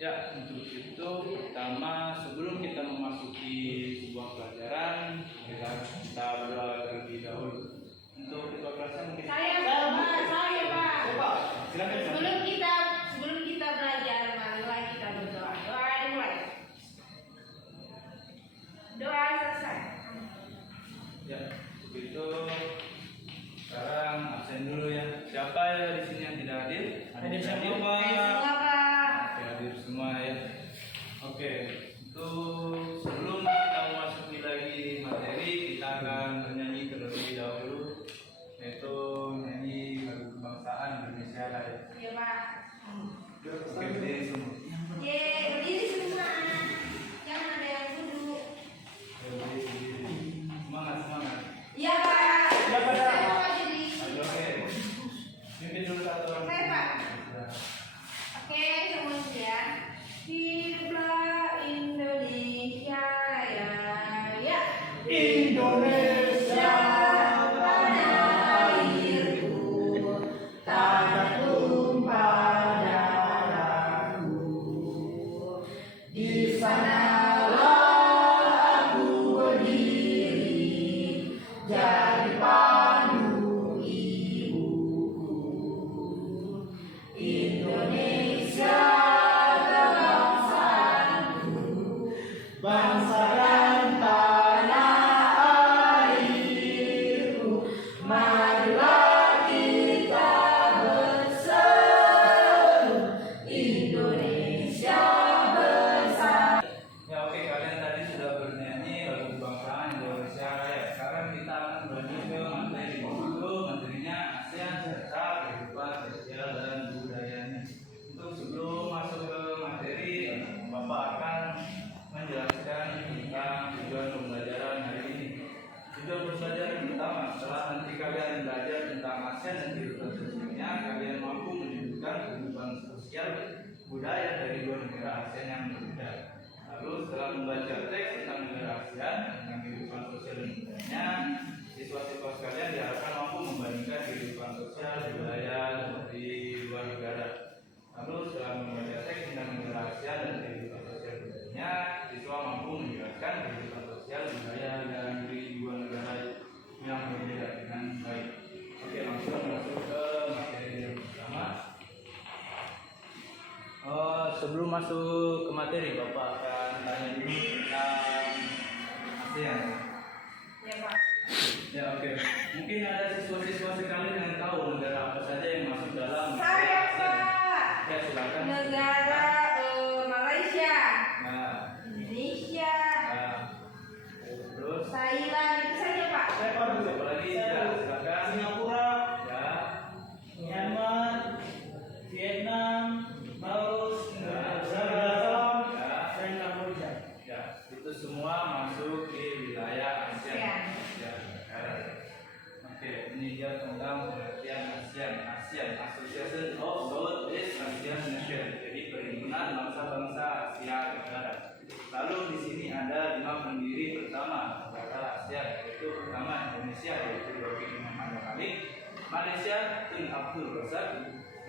Ya, untuk itu pertama sebelum kita memasuki sebuah pelajaran kita berdoa terlebih dahulu. Untuk ketua kelasnya mungkin Saya Pak. Silakan. Sebelum kita belajar, marilah kita berdoa. Doa dimulai. Doa selesai. Ya, begitu. Sekarang absen dulu ya. Siapa ya di sini yang tidak hadir? Hadir semua, Pak. Semua Pak. Oke, hadir semua ya. Oke, itu sebelum kita memasuki lagi materi, kita akan bernyanyi terlebih dahulu, yaitu nyanyi lagu kebangsaan Indonesia Raya. Iya Pak. Oke, berdiri semua. Berdiri semua. Jangan ada yang duduk. Berdiri. Semangat. Iya Pak. Iya, Pak. Saya mau jadi. Oke. Pimpin dulu satu orang. Oke, Pak. Oke, semuanya. Hiduplah Indonesia Raya. Ya. Indonesia tanah airku, tanah tumpah darahku. Di sanalah aku berdiri, jadi pandu ibuku. Indonesia kebangsaanku, bangsa dan tanah airku. Marilah kita berseru, Indonesia bersatu. Ya oke, kalian tadi sudah bernyanyi lagu kebangsaan Indonesia Raya. Sekarang kita akan berlanjut ke materi. Itu materinya ASEAN serta kehidupan sosial dan budayanya. Untuk sebelum masuk ke materi, Bapak akan menjelaskan tentang tujuan pembelajaran hari ini. Tujuan pembelajaran pertama, setelah nanti kalian belajar tentang ASEAN dan kehidupan sosialnya, kalian mampu menyebutkan kehidupan sosial budaya dari dua negara ASEAN yang berbeda. Lalu setelah membaca teks tentang negara ASEAN tentang kehidupan sosial dan budayanya, siswa-siswa sekalian diharapkan mampu membandingkan kehidupan sosial budaya di luar negara. Lalu setelah membaca teks tentang negara ASEAN dan kehidupan sosial budayanya, siswa mampu menjelaskan kehidupan sosial budaya dari dua negara yang berbeda dengan baik. Oke, langsung masuk ke materi yang pertama. Sebelum masuk ke materi, Bapak akan tanya dulu tentang ASEAN. Ya Pak. Ya oke. Mungkin ada siswa-siswa sekalian yang tahu negara apa saja yang masuk dalam Saya ASEAN. Pak. Ya silakan. Negara Malaysia, Nah, Indonesia, terus. Thailand, itu saja Pak. Saya Pak, Siapa lagi? Ya silakan. Singapura, Ya. Myanmar, Vietnam, Laos, Ya. Darussalam, Ya. dan Kamboja. Ya, itu semua masuk di wilayah ASEAN. Ya, sekarang. Oke, ini dia tentang pengertian ASEAN. ASEAN, Association of Southeast Asian Nations. Jadi perhimpunan bangsa-bangsa Asia Tenggara. Lalu di sini ada 5 pendiri pertama negara ASEAN, yaitu pertama Indonesia, yaitu Dr. Muhammad Khalid, Malaysia Tun Abdul Razak,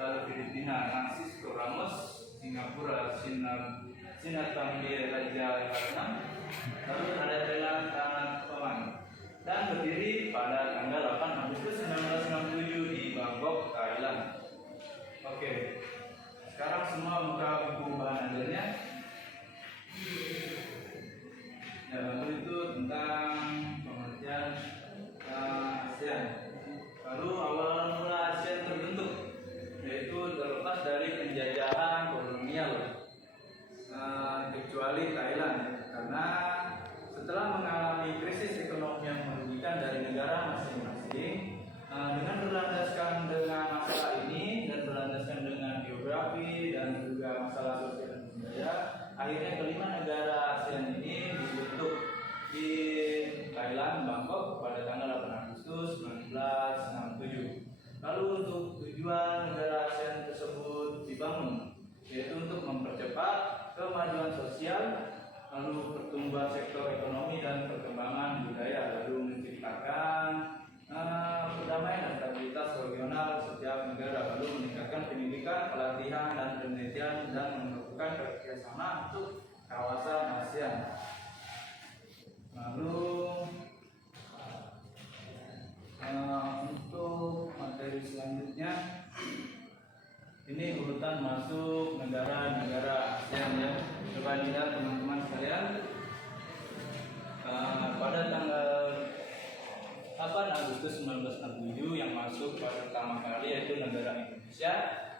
lalu Filipina Francisco Ramos, Singapura Sinnathamby Raja Ratnam, lalu ada Thailand Tanat Paman, dan berdiri pada tanggal 8 Agustus 1967 di Bangkok, Thailand. Oke, sekarang semua buka buku bahan ajarnya. Ya, lalu itu tentang pengertian ASEAN. Lalu awal mula ASEAN terbentuk, yaitu terlepas dari penjajahan kolonial, kecuali Thailand, karena setelah mengalami krisis ekonomi yang merugikan dari negara masing-masing, dengan berlandaskan dengan masalah ini dan berlandaskan dengan geografi dan juga masalah sosial dan budaya, akhirnya kelima negara ASEAN ini dibentuk di Thailand, Bangkok pada tanggal 8 Agustus 1967. Lalu untuk tujuan negara ASEAN tersebut dibangun, yaitu untuk mempercepat kemajuan sosial, lalu pertumbuhan sektor ekonomi dan perkembangan budaya, lalu menciptakan perdamaian dan stabilitas regional setiap negara, lalu meningkatkan pendidikan, pelatihan dan penelitian dan melakukan kerjasama untuk kawasan ASEAN. Lalu untuk materi selanjutnya, ini urutan masuk negara-negara ASEAN ya. Coba lihat teman-teman sekalian. Pada tanggal 8 Agustus 1967 yang masuk pada pertama kali yaitu negara Indonesia,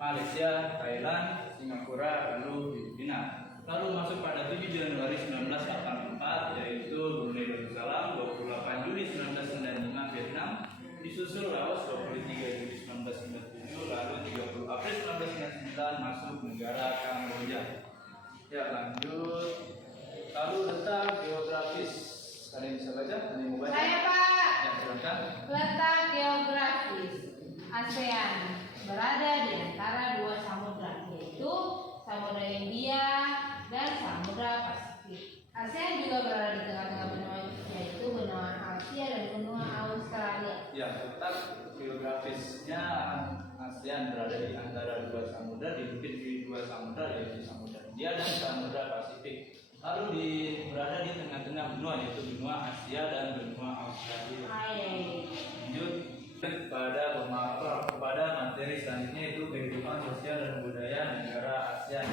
Malaysia, Thailand, Singapura, lalu Filipina. Lalu masuk pada 7 Januari 1984 yaitu Brunei Darussalam, 28 Juni 1995 Vietnam, disusul Laos 23 Juli 1997, lalu 30 April 1999 masuk negara Kamboja. Ya lanjut. Lalu letak geografis. Kalian bisa baca? Kalian mau baca? Saya Pak. Ya silakan. Letak geografis ASEAN berada di antara dua samudra, yaitu Samudra Hindia dan Samudra Pasifik. ASEAN juga berada di tengah-tengah benua, yaitu benua Asia dan benua Australia. Ya, letak geografisnya ASEAN berada di antara dua samudra, dihimpit di dua samudra yaitu Samudra Hindia dan Samudra Pasifik. Lalu berada di tengah-tengah benua yaitu benua Asia dan benua Australia. Lanjut kepada materi selanjutnya itu kehidupan sosial dan budaya negara ASEAN.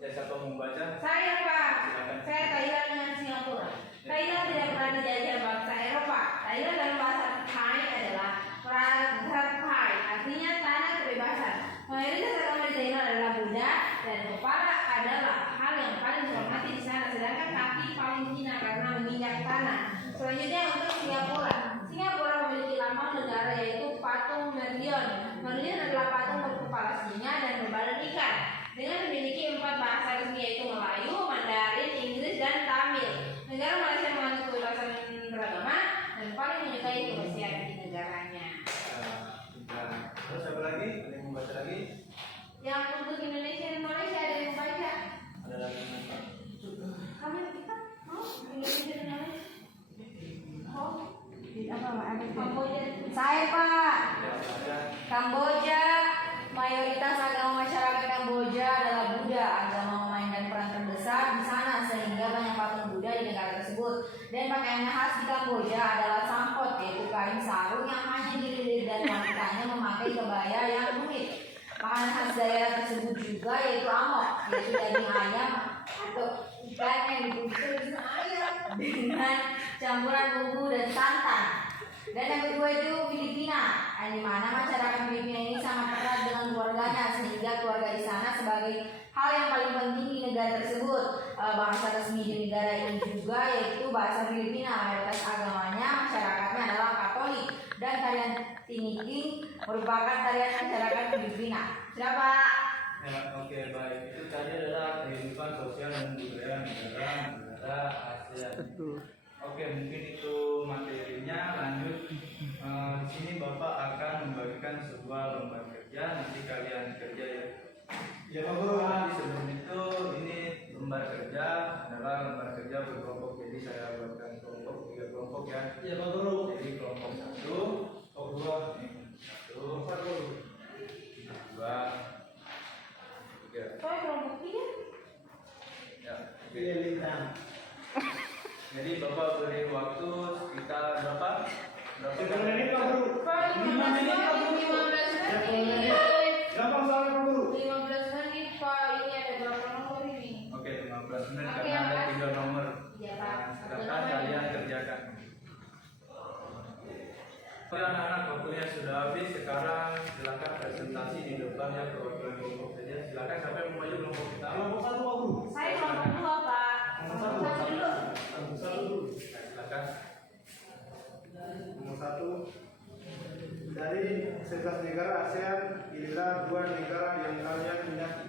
Ya, siapa mau baca? Saya Pak. Silakan. Saya Thailand dengan Singapura. Thailand tidak pernah dijajah bangsa Eropa. Thailand dalam bahasa Thai adalah Prathai, artinya tanah kebebasan. Mayoritas agama di Thailand adalah Buddha dan kepala adalah hal yang paling dihormati di sana, sedangkan kaki paling hina karena menginjak tanah. Selanjutnya untuk Singapura. Singapura memiliki lambang negara yaitu patung Merlion. Merlion adalah patung berkepala singa dan berbadan ikan. Dengan memiliki 4 bahasa resmi yaitu Melayu, Mandarin, Inggris, dan Tamil. Negara Malaysia menganut kebebasan beragama dan paling menyukai kebersihan di negaranya. Terus apa lagi? Ada yang mau baca lagi? Yang untuk Indonesia dan Malaysia ada yang baca? Ada lagi apa? Kami kita mau Indonesia dan Malaysia. Oh, apa? Kamboja. Saya Pak. Ya, silakan. Kamboja, mayoritas agama masyarakat Kamboja adalah Buddha. Agama memainkan peran terbesar di sana sehingga banyak patung Buddha di negara tersebut. Dan pakaian khas di Kamboja adalah sampot, yaitu kain sarung yang hanya dililit dan wanitanya memakai kebaya yang unik. Makanan khas daerah tersebut juga yaitu amok, yaitu daging ayam atau ikan yang dibungkus ayam dengan campuran bumbu dan santan. Dan yang kedua itu Filipina, di mana masyarakat Filipina ini sangat erat dengan keluarganya sehingga keluarga di sana sebagai hal yang paling penting di negara tersebut. Bahasa resmi di negara ini juga yaitu bahasa Filipina. Mayoritas agamanya masyarakatnya adalah Katolik dan tarian tiniking merupakan tarian masyarakat Filipina. Siapa? Ya, oke, baik. Itu tadi adalah kehidupan sosial dan budaya negara ASEAN. Oke, mungkin itu materinya. Lanjut, di sini Bapak akan membagikan sebuah lembar kerja. Nanti kalian kerja ya. Ya Pak Guru. Tapi sebelum itu, ini lembar kerja adalah lembar kerja berkelompok. Jadi saya buatkan kelompok 3 kelompok ya. Ya Pak Guru. Jadi kelompok 1, Kelompok 2. 1, Pak Guru. 2, 3. Saya kelompok 3. Ya, oke. Pilih lintang. Jadi Bapak beri waktu sekitar berapa? 10 menit Pak Guru. Pak, 5 menit Pak Guru. 15 menit. Gampang soalnya Pak Guru. 15 menit Pak, ini ada berapa nomor ini? Oke, 15 menit Oke, karena ada Pak. 3 nomor. Iya, Pak. Nah, silakan kalian kerjakan. Oke, anak-anak, waktunya sudah habis. Sekarang silakan presentasi di depan ya, perwakilan kelompok saja. Silakan siapa yang mau maju kelompok kita. Kelompok 1 Pak Guru. Saya kelompok 2 Pak. Kelompok 1 dulu. Kelompok 1 dulu. Nah, silakan. Nomor 1, dari 11 negara ASEAN, pilihlah 2 negara yang kalian minati.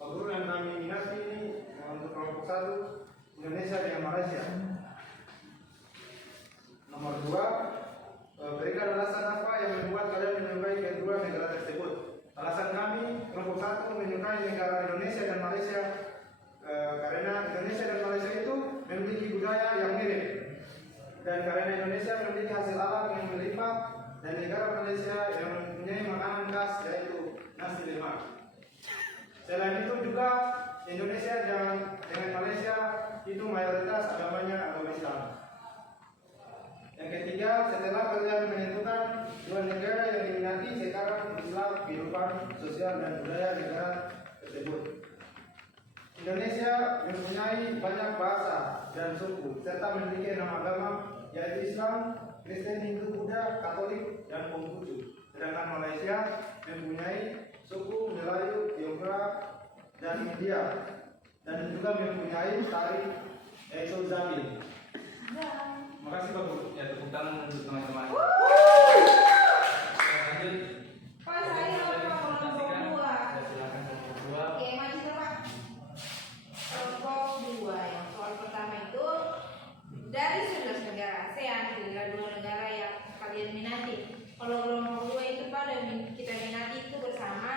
Pak Guru yang kami minati ini untuk kelompok 1, Indonesia dengan Malaysia. Nomor 2, berikan alasan apa yang membuat kalian menyukai kedua negara tersebut. Alasan kami, kelompok 1 menyukai negara Indonesia dan Malaysia karena Indonesia dan Malaysia itu memiliki budaya yang mirip. Dan karena Indonesia memiliki hasil alam yang melimpah dan negara Malaysia yang mempunyai makanan khas yaitu nasi lemak. Selain itu juga Indonesia dengan Malaysia itu mayoritas agamanya agama Islam. Yang ketiga, setelah kalian menentukan dua negara yang diminati sekarang Islam kehidupan sosial dan budaya negara tersebut. Indonesia mempunyai banyak bahasa dan suku serta memiliki 6 agama yaitu Islam, Kristen, Hindu, Buddha, Katolik, dan Konghucu. Sedangkan Malaysia mempunyai suku Melayu, Tionghoa, dan India, dan juga mempunyai tari Exozami. Makasih Pak Guru. Ya, tepuk tangan untuk teman-teman. Lanjut. Pak, saya kelompok 2. Ya, silakan kelompok 2. Oke, maju dulu, Pak. Kelompok 2 yang soal pertama itu dari 11 negara ASEAN, tinggal 2 negara yang kalian minati. Kalau kelompok 2 itu pada kita minati itu bersama,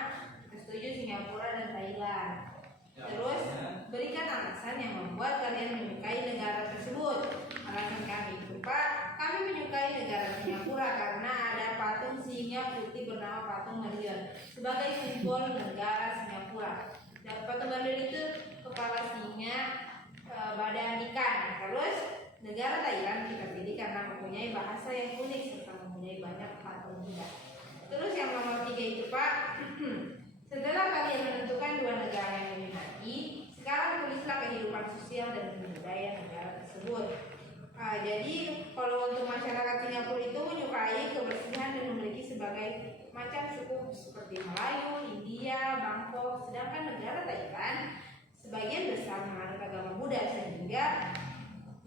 kita setuju Singapura dan Thailand. Ya, Terus maksudnya? berikan alasan yang membuat kalian menyukai negara tersebut. Alasan kami itu, Pak, kami menyukai negara Singapura karena ada patung singa putih bernama patung Merlion sebagai simbol negara Singapura. Dan patung Merlion itu kepala singa, badan ikan. Terus negara Thailand kita pilih karena mempunyai bahasa yang unik serta mempunyai banyak patung Buddha. Terus yang nomor 3 itu, Pak, setelah kalian menentukan 2 negara yang diminati, sekarang tulislah kehidupan sosial dan budaya negara tersebut. Jadi kalau untuk masyarakat Singapura itu menyukai kebersihan dan memiliki sebagai macam suku seperti Melayu, India, Bangkok. Sedangkan negara Thailand sebagian besar menganut agama Buddha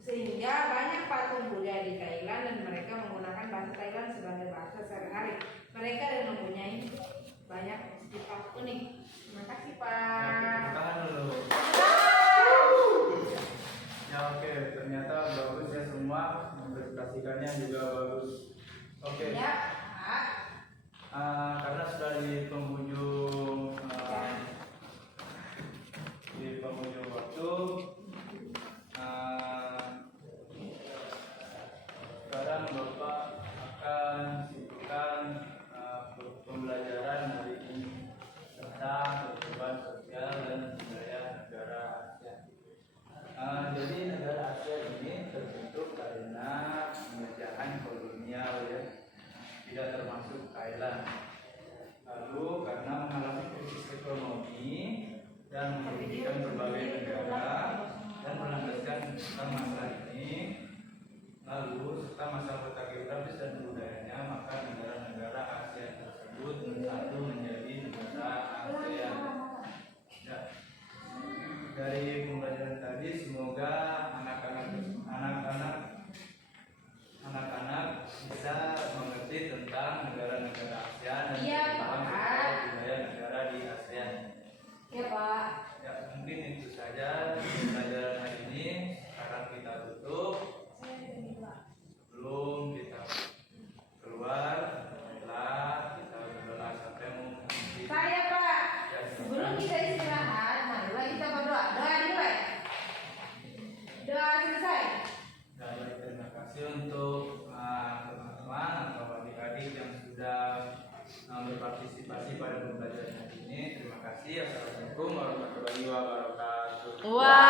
sehingga banyak patung Buddha di Thailand dan mereka menggunakan bahasa Thailand sebagai bahasa sehari-hari mereka dan mempunyai banyak sifat unik. Terima kasih, Pak. Tepuk tangan dulu. Ya, oke, ternyata bagus ya semua, mempresentasikannya juga bagus. Oke. Ya, Pak. Karena sudah di penghujung waktu, sekarang Bapak akan sibukkan pembelajaran hari ini tentang kehidupan sosial dan budaya negara ASEAN. Jadi negara ASEAN ini terbentuk karena penjajahan kolonial ya, tidak termasuk Thailand. Lalu karena mengalami krisis ekonomi dan merugikan berbagai negara dan melandaskan tentang masalah ini, lalu serta masalah peta geografis dan budayanya, maka negara-negara ASEAN tersebut bersatu menjadi negara ASEAN. Ya. Dari pembelajaran tadi semoga anak-anak bisa mengerti tentang negara-negara ASEAN dan Iya, tentang Pak. budaya negara di ASEAN. Ya, Pak. Ya, mungkin itu saja pembelajaran hari ini. Sekarang kita tutup. Sebelum kita keluar, marilah kita berdoa sampai mengakhiri. Saya, Pak. Ya, Sebelum kita istirahat, marilah kita berdoa. Doa dimulai. Doa selesai. Dan terima kasih untuk teman-teman atau adik-adik yang sudah berpartisipasi pada pembelajaran hari ini. Terima kasih. Assalamualaikum warahmatullahi wabarakatuh. Wah.